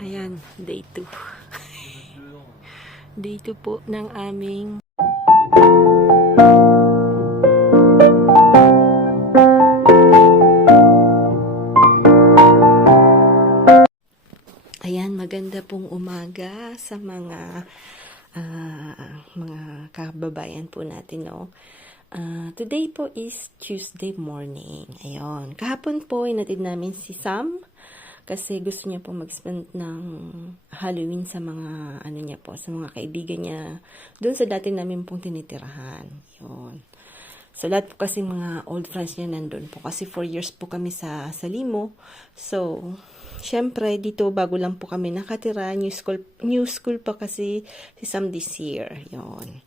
Ayan, day 2. Day 2 po ng aming ayan, maganda pong umaga sa mga kababayan po natin, no? Today po is Tuesday morning. Ayun. Kahapon po, inatid namin si Sam kasi gusto niya po mag-spend ng Halloween sa mga, niya po, sa mga kaibigan niya doon sa dati namin pong tinitirahan. Ayun. So, lahat po kasi mga old friends niya nandun po. Kasi 4 years po kami sa Limo. So, syempre, dito bago lang po kami nakatira. New school pa kasi si Sam this year. Yun.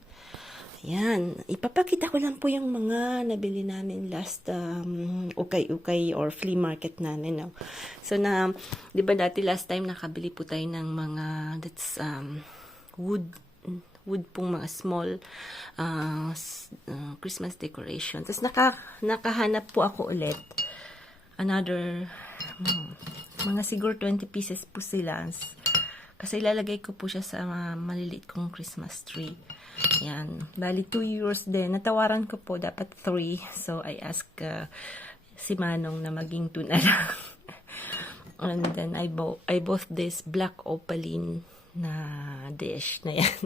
Ayan. Ipapakita ko lang po yung mga nabili namin last ukay-ukay or flea market namin. No? So, di ba dati last time nakabili po tayo ng mga that's wood pong mga small Christmas decoration. Tapos nakahanap po ako ulit. Another mga siguro 20 pieces po sila. Kasi ilalagay ko po siya sa maliliit kong Christmas tree. Yan. Bali, 2 euros din. Natawaran ko po, dapat 3. So, I ask si Manong na maging 2 na lang. And then, I bought this black opaline na dish na yan.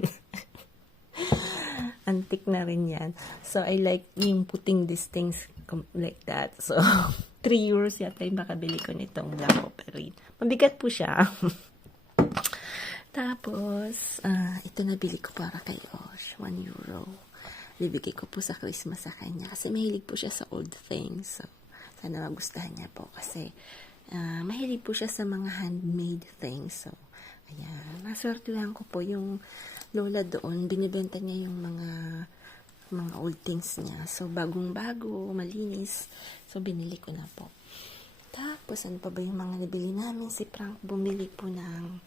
Antique na rin yan. So, I like yung putting these things like that. So, 3 euros yata yung makabili ko nitong black opaline. Mabigat po siya. Tapos, ito nabili ko para kay Osh. 1 euro. Bibigay ko po sa Christmas sa kanya. Kasi mahilig po siya sa old things. So, sana magustuhan niya po. Kasi, mahilig po siya sa mga handmade things. So, ayan. Maswerte lang ko po yung lola doon. Binibenta niya yung mga old things niya. So, bagong-bago, malinis. So, binili ko na po. Tapos, ano pa ba yung mga nabili namin? Si Frank bumili po ng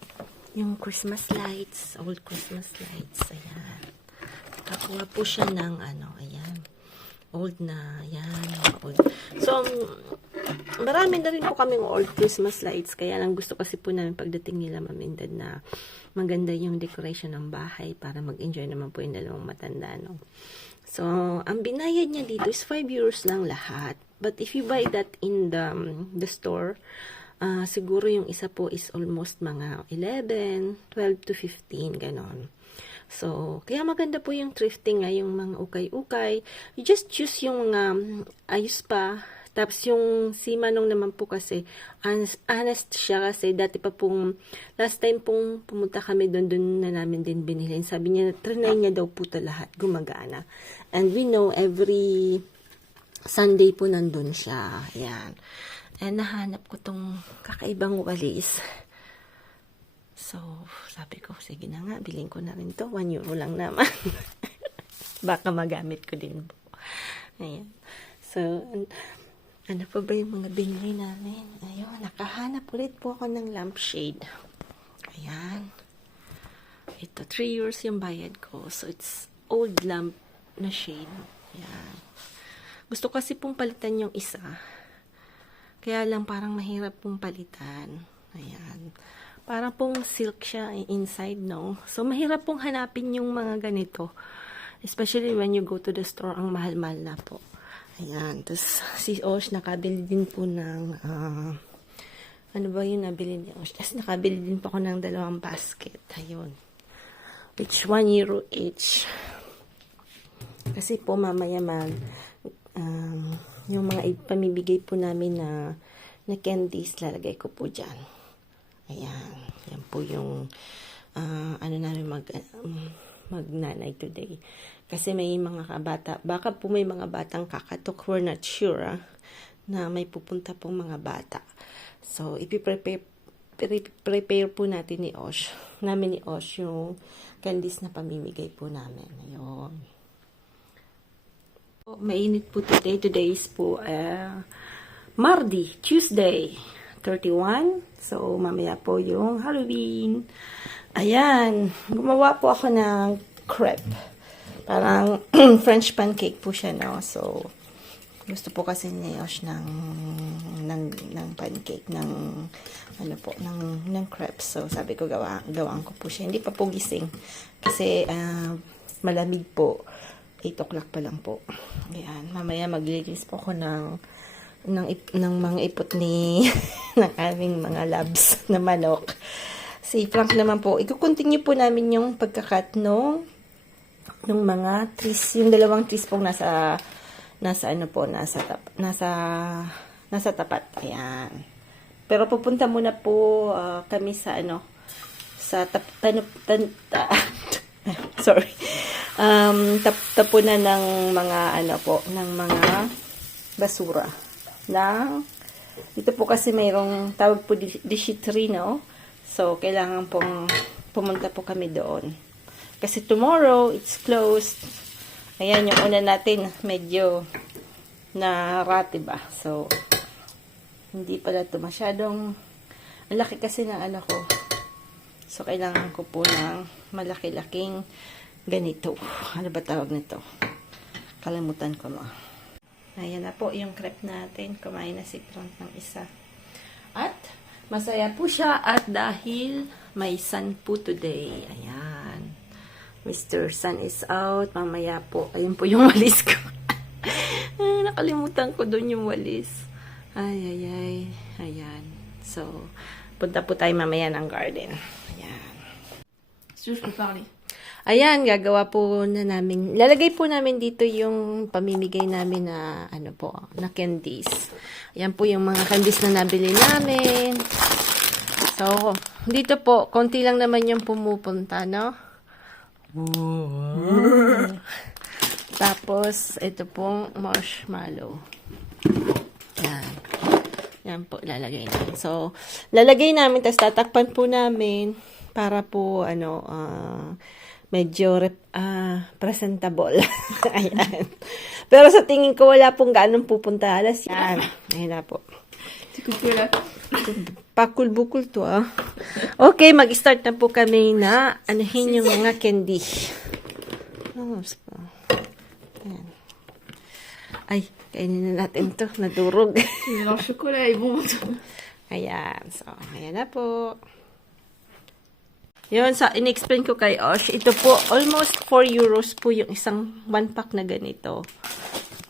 yung Christmas lights, old Christmas lights, ayan. Nakakuha po siya ng ayan, old na, ayan, old. So, marami na rin po kaming old Christmas lights, kaya lang gusto kasi po namin pagdating nila mamindad na maganda yung decoration ng bahay para mag-enjoy naman po yung dalawang matanda, no? So, ang binayad niya dito is 5 euros lang lahat. But if you buy that in the store, siguro yung isa po is almost mga 11, 12 to 15, ganon. So, kaya maganda po yung thrifting nga, yung mga ukay-ukay. You just choose yung mga ayos pa. Tapos yung si Manong naman po kasi, honest siya kasi dati pa pong, last time pong pumunta kami doon na namin din binilin. Sabi niya, trinay niya daw po ito lahat, gumagana. And we know every Sunday po nandun siya. Ayan. And nahanap ko tong kakaibang walis. So, sabi ko, sige na nga, bilhin ko na rin to. 1 euro lang naman. Baka magamit ko din po. Ayan. So, ano pa ba yung mga binili namin? Ayun, nakahanap ulit po ako ng lampshade. Ayan. Ito, 3 euros yung bayad ko. So, it's old lamp na shade. Ayan. Gusto kasi pong palitan yung isa. Kaya lang parang mahirap pong palitan. Ayan. Parang pong silk siya inside, no? So, mahirap pong hanapin yung mga ganito. Especially when you go to the store, ang mahal-mahal na po. Ayan. Tapos, si Osh nakabili din po ng, ano ba yung nabili ni Osh? Tapos, nakabili din po ako ng 2 basket. Ayun. Which 1 euro each. Kasi po, mamaya yung mga pamibigay po namin na candies, lalagay ko po dyan. Ayan. Yan po yung namin magnanay today. Kasi may mga bata, baka po may mga batang kakatok. We're not sure na may pupunta pong mga bata. So, prepare po natin namin ni Osh yung candies na pamimigay po namin. Ayun. Mainit po today. Today is po Mardi, Tuesday, 31. So, mamaya po yung Halloween. Ayan. Gumawa po ako ng crepe. Parang French pancake po siya, no? So, Gusto po kasi ni Yosh ng pancake, ng crepes. So, sabi ko, gawaan ko po siya. Hindi pa po gising. Kasi, malamig po. 8 o'clock pa lang po. Ayan. Mamaya maglilis po ako ng mga ipot ni ng aming mga labs na manok. Si Frank naman po, i-continue po namin yung pagkakat nung mga trees, yung dalawang trees pong nasa tapat. Ayan. Pero pupunta muna po kami sa sorry. Tapunan ng mga ng mga basura. Dito po kasi mayroong tawag po tree, no? So, kailangan pong pumunta po kami doon. Kasi tomorrow, it's closed. Ayan, yung una natin, medyo narati ba? So, hindi pala ito masyadong, ang laki kasi ng ko. So, kailangan ko po ng malaki-laking ganito. Ano ba tawag nito? Kalimutan ko na. Ayan na po yung crepe natin. Kumain na si Frank ng isa. At, masaya po siya at dahil may sun po today. Ayan. Mr. Sun is out. Mamaya po, ayun po yung walis ko. Nakalimutan ko doon yung walis. Ay. Ayan. So, punta po tayo mamaya ng garden. Ayan. Je peux parler. Ayan, gagawa po na namin. Lalagay po namin dito yung pamimigay namin na na candies. Ayan po yung mga candies na nabili namin. So, dito po, konti lang naman yung pumupunta, no? Tapos, ito pong marshmallow. Yan. Yan po, lalagay namin. So, lalagay namin, tapos tatakpan po namin para po, medyo presentable. Ayan. Pero sa tingin ko, wala pong ganong pupunta. Alas yan. Ayan na po. Pakul-bukul to, ah. Okay, mag-start na po kami na anuhin yung mga candy. Ayan. Ay, kainin na natin to. Nadurog. Le chocolat est bon. Ayan. So, ayan na po. Yun, in-explain ko kay Osh, ito po, almost 4 euros po yung isang 1 pack na ganito.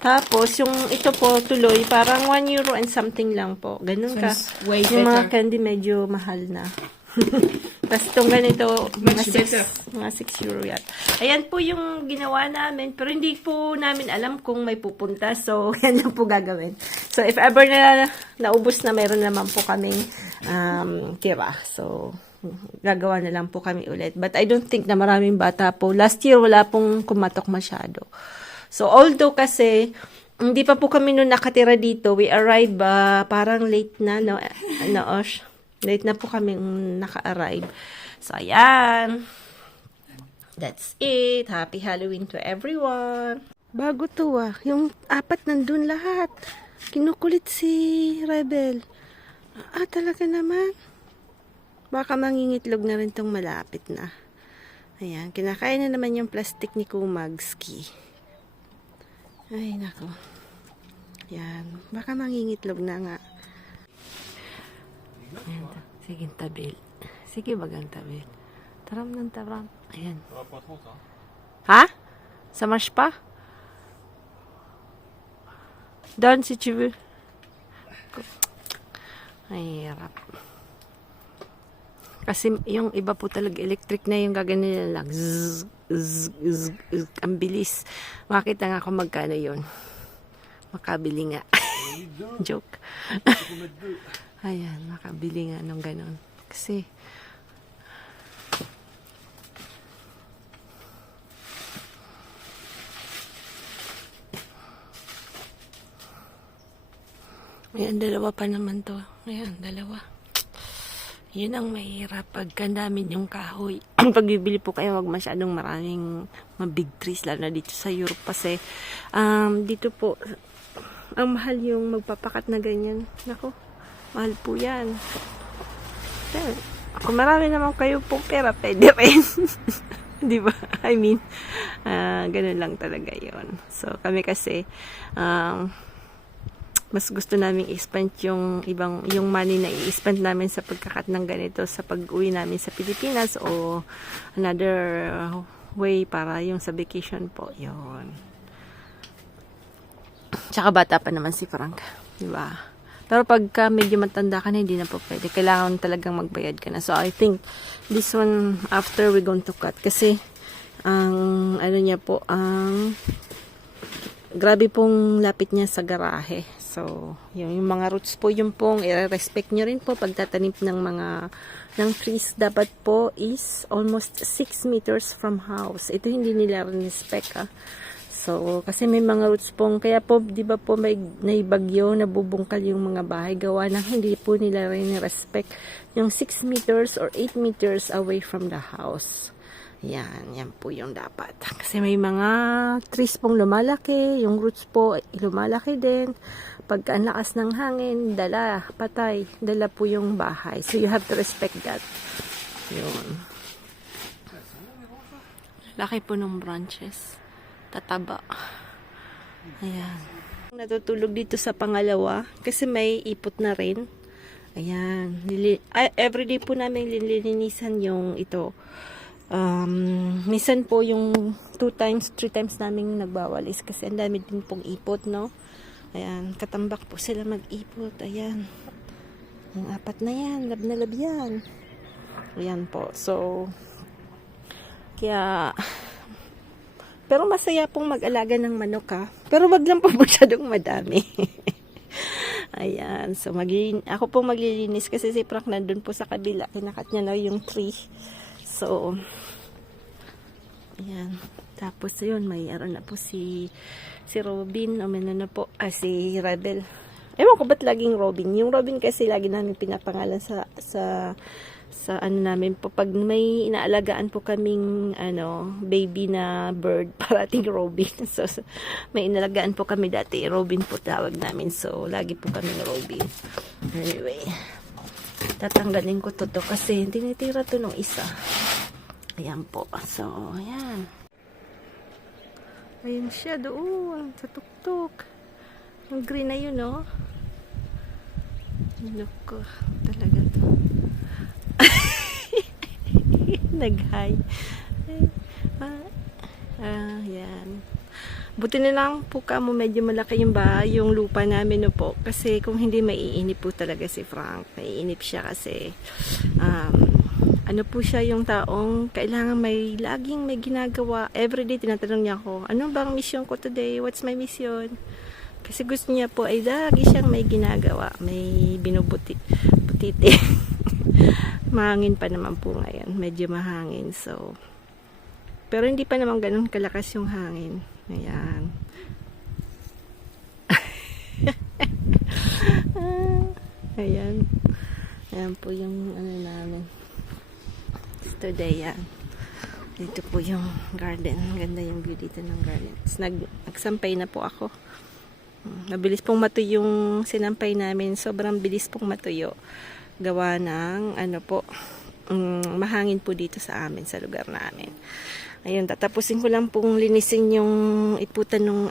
Tapos, ito po, tuloy, parang 1 euro and something lang po. Ganun ka. Yung mga candy medyo mahal na. Tapos, itong ganito, mga 6 euro yan. Ayan po yung ginawa namin, pero hindi po namin alam kung may pupunta. So, yan lang po gagawin. So, if ever na naubos na, mayroon naman po kaming tira. So, gagawa na lang po kami ulit. But I don't think na maraming bata po. Last year, wala pong kumatok masyado. So, although kasi, hindi pa po kami nung nakatira dito, we arrived parang late na, no? Osh? Late na po kami naka-arrive. So, ayan. That's it. Happy Halloween to everyone. Bago to, yung 4 nandun lahat. Kinukulit si Rebel. Talaga naman. Baka mangingitlog na rin tong malapit na. Ayan, kinakain na naman yung plastic ni Kumagski. Ay, nako. Ayan, baka mangingitlog na nga. Ayan, sige, tabil. Sige, bagang tabil. Taram ng taram. Ayan. Ha? Sa mash pa? Doon si Chibu. Ay, hirap. Kasi yung iba po talaga electric na yung gaganin lang. Zzz, zzz, zzz, zzz. Ang bilis. Makita nga ako magkano yun. Makabili nga. Joke. Ayan, makabili nga nung ganon. Kasi ayan, dalawa pa naman to. Ayan, dalawa. Yun ang mahirap pagka namin yung kahoy. Pag bibili po kayo, wag masyadong maraming big trees, lalo na dito sa Europe kasi dito po ang mahal yung magpapakat na ganyan. Nako, mahal po yan. Pero, kung marami naman kayo po pera, pwede rin. Di ba? I mean, ganun lang talaga yon. So, kami kasi mas gusto namin i-spend yung money na i-spend namin sa pagkakat ng ganito sa pag-uwi namin sa Pilipinas o another way para yung sa vacation po. Yun. Tsaka bata pa naman si Frank. Diba? Pero pagka medyo matanda ka na, hindi na po pwede. Kailangan talagang magbayad ka na. So, I think this one, after we're going to cut. Kasi, ang ano niya po, grabe pong lapit niya sa garahe. So, yung mga roots po, yung pong i-respect nyo rin po pagtatanim ng trees. Dapat po is almost 6 meters from house. Ito hindi nila respect So, kasi may mga roots pong, kaya po, di ba po may bagyo, nabubungkal yung mga bahay, gawa ng hindi po nila rin respect yung 6 meters or 8 meters away from the house. Yan po yung dapat. Kasi may mga trees pong lumalaki, yung roots po lumalaki din. Pagka ang lakas ng hangin, patay, dala po yung bahay. So, you have to respect that. Yun. Laki po ng branches. Tataba. Ayan. Natutulog dito sa pangalawa kasi may ipot na rin. Ayan. Everyday po namin lilinisan yung ito. Minsan po yung 2 times, 3 times namin nagbawalis kasi ang dami din pong ipot, no? Ayan, katambak po sila mag-ipot. Ayan. Yung 4 na yan, lab na lab yan. Ayan po. So, kaya, pero masaya pong mag-alaga ng manok Pero wag lang po masyadong madami. Ayan. So, ako po maglilinis kasi si Frank nandun po sa kabila. Kinakat niya na yung tree. So, ayan. Tapos, yun, mayroon na po si Robin. O, na po, si Rebel. Ewan ko ba't laging Robin. Yung Robin kasi lagi namin pinapangalan sa ano namin po. Pag may inaalagaan po kaming, baby na bird, parating Robin. So, may inalagaan po kami dati. Robin po tawag namin. So, lagi po kaming Robin. Anyway. Tatanggalin ko to kasi tinitira to nung isa. Ayan po. So, ayan. Ayan siya doon. Sa tuktok. Ang green na yun, no? Look ko. Talaga to. Nag-hi. Ayan. Buti na lang po medyo malaki yung lupa namin no po. Kasi kung hindi maiinip po talaga si Frank. Maiinip siya kasi ano po siya yung taong kailangan laging may ginagawa. Everyday tinatanong niya ako, ano bang mission ko today? What's my mission? Kasi gusto niya po ay lagi siyang may ginagawa. May butiti. Mahangin pa naman po ngayon. Medyo mahangin. So, pero hindi pa naman ganun kalakas yung hangin. Ayan. Ayan. Ayan po yung namin. Today, yan. Dito po yung garden. Ganda yung view dito ng garden. Nagsampay na po ako. Mabilis pong matuyo yung sinampay namin. Sobrang bilis pong matuyo. Gawa ng, mahangin po dito sa amin, sa lugar namin. Ayun, tatapusin ko lang pong linisin yung iputan nung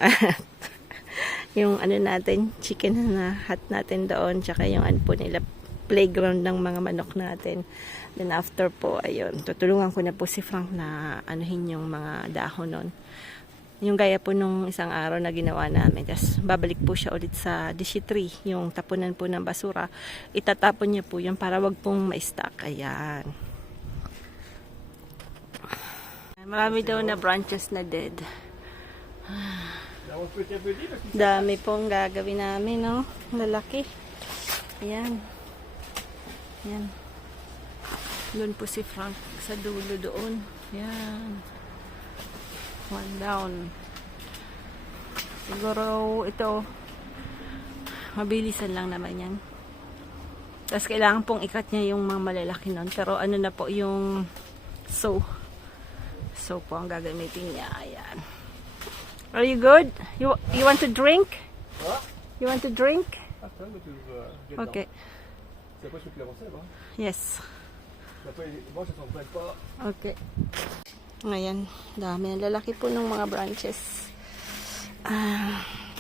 yung natin, chicken na hut natin doon, tsaka yung po nila, playground ng mga manok natin. Then after po, ayun, tutulungan ko na po si Frank na anuhin yung mga dahon nun. Yung gaya po nung isang araw na ginawa namin. Tapos babalik po siya ulit sa dishi tree, yung tapunan po ng basura. Itatapon niya po yun para wag pong ma-stack. Ayan. Marami daw na branches na dead. Dami pong gagawin namin, no? Lalaki. Ayan. Ayan. Doon po si Frank sa dulo doon. Ayan. One down. Siguro ito mabilisan lang naman yan. Tapos kailangan pong ikat niya yung mga malalaki nun. Pero ano na po yung so po ang gagamitin niya. Ayan. Are you good? You want to drink? What? You want to drink? Attends, mais tu get Okay. C'est après je peux te l'avancer, hein? Yes. Après, moi je s'en plains pas. Okay. Ngayon, dami. Lalaki po ng mga branches.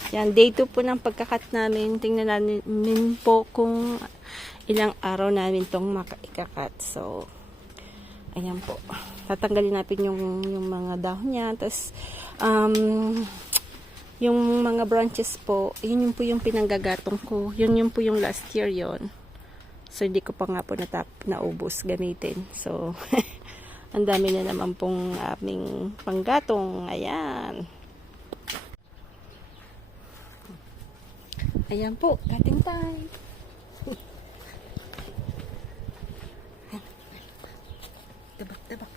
Yan, day 2 po ng pagkakat namin. Tingnan namin po kung ilang araw namin tong ikakat. So, ayan po. Tatanggalin natin yung mga dahon niya. Tapos, yung mga branches po, yun po yung pinanggagatong ko. Yun po yung last year yon. So, hindi ko pa nga po naubos gamitin. So, ang dami na naman pong aming panggatong. Ayan. Ayan po, cutting time. Tabak.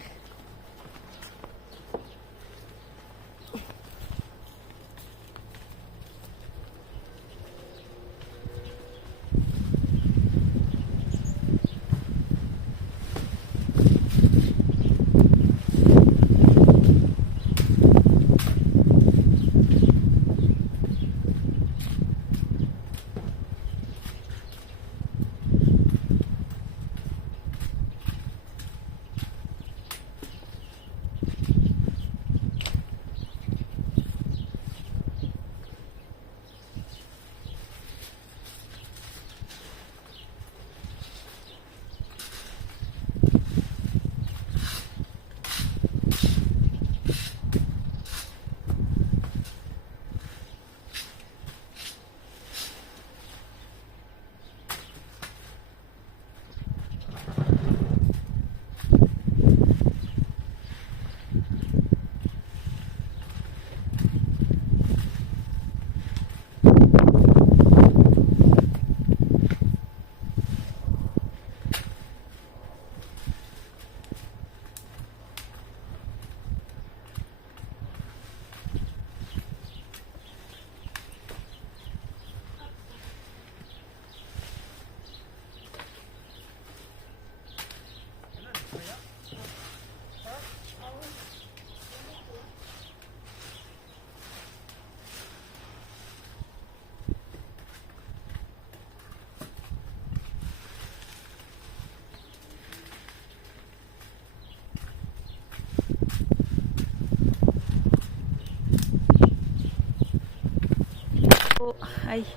Ay,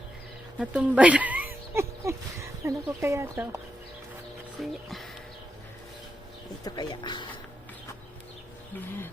natumbay. Ano ko kaya to? Ito kaya. Ayan.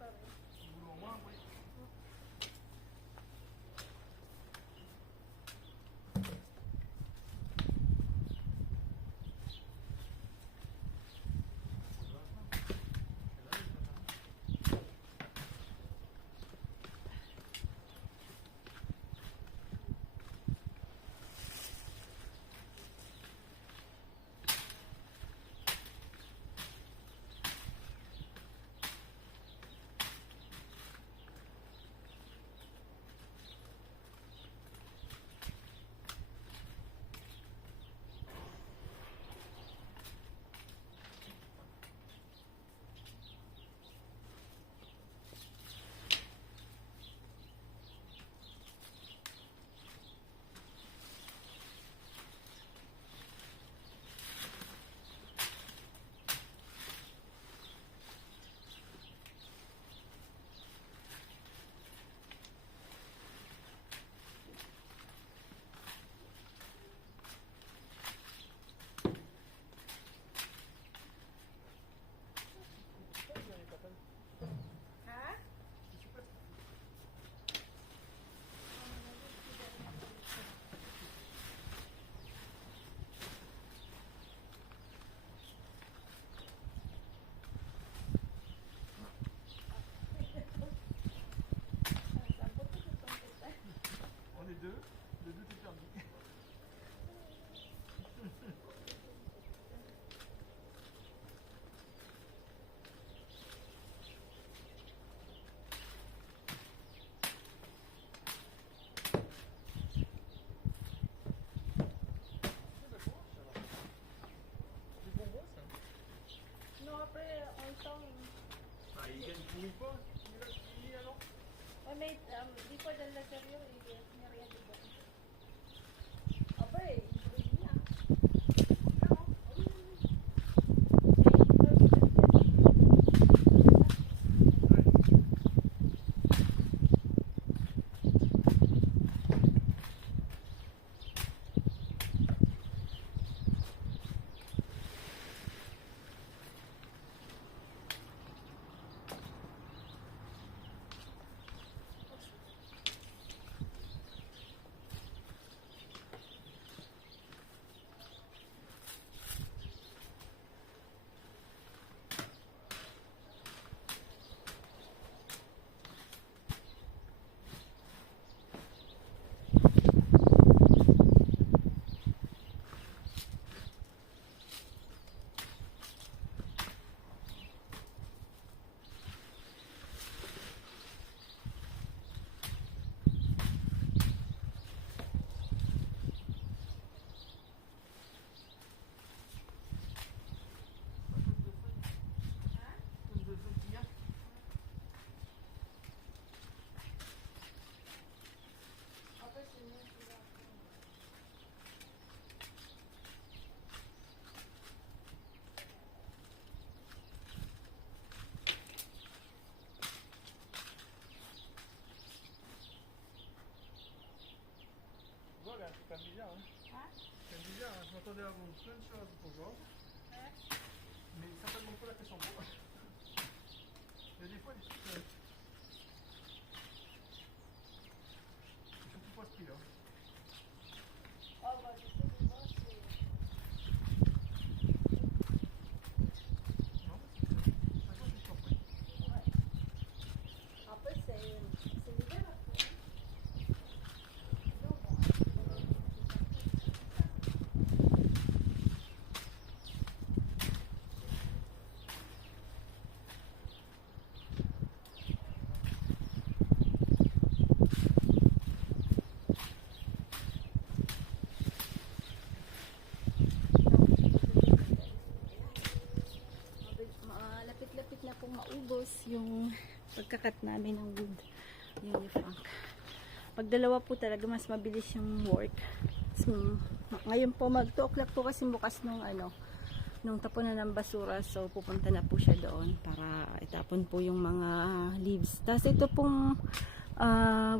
Boulot en moins, oui. On est deux, le deux est permis. Des bonbons, ça? Non, après, on le temps. Ah, il gagne pourri pas, il a non? Ouais, mais des fois, dans l'intérieur, il n'y a rien de bon. Après, il brille bien. Non, oui, oui. Voilà, c'est quand même bizarre, hein? C'est quand même bizarre, hein? Je m'attendais à avoir plein de choses pour Georges. Mais certainement pas la question pour. Il y a des fois des trucs. Surtout pas ce prix-là. Oh, bah, je sais, mais moi, c'est. Non, c'est bien. De toute façon, je suis surpris. Après, c'est l'hiver, après. Non, bon. Malapit-lapit na pong maubos yung pagkakat namin ng wood. Yun yung Frank. Pag dalawa po talaga mas mabilis yung work. So, ngayon po mag 2 o'clock po kasi bukas nung tapunan ng basura. So pupunta na po siya doon para itapon po yung mga leaves. Tapos ito pong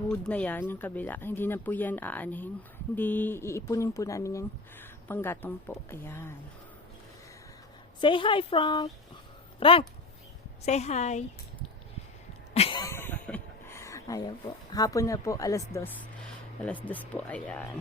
wood na yan, yung kabila, hindi na po yan aanahin. Hindi, iipunin po namin yung panggatong po. Ayan. Say hi, Frank! Frank! Say hi! Ayan po. Hapon na po, alas 2. Alas 2 po, ayan.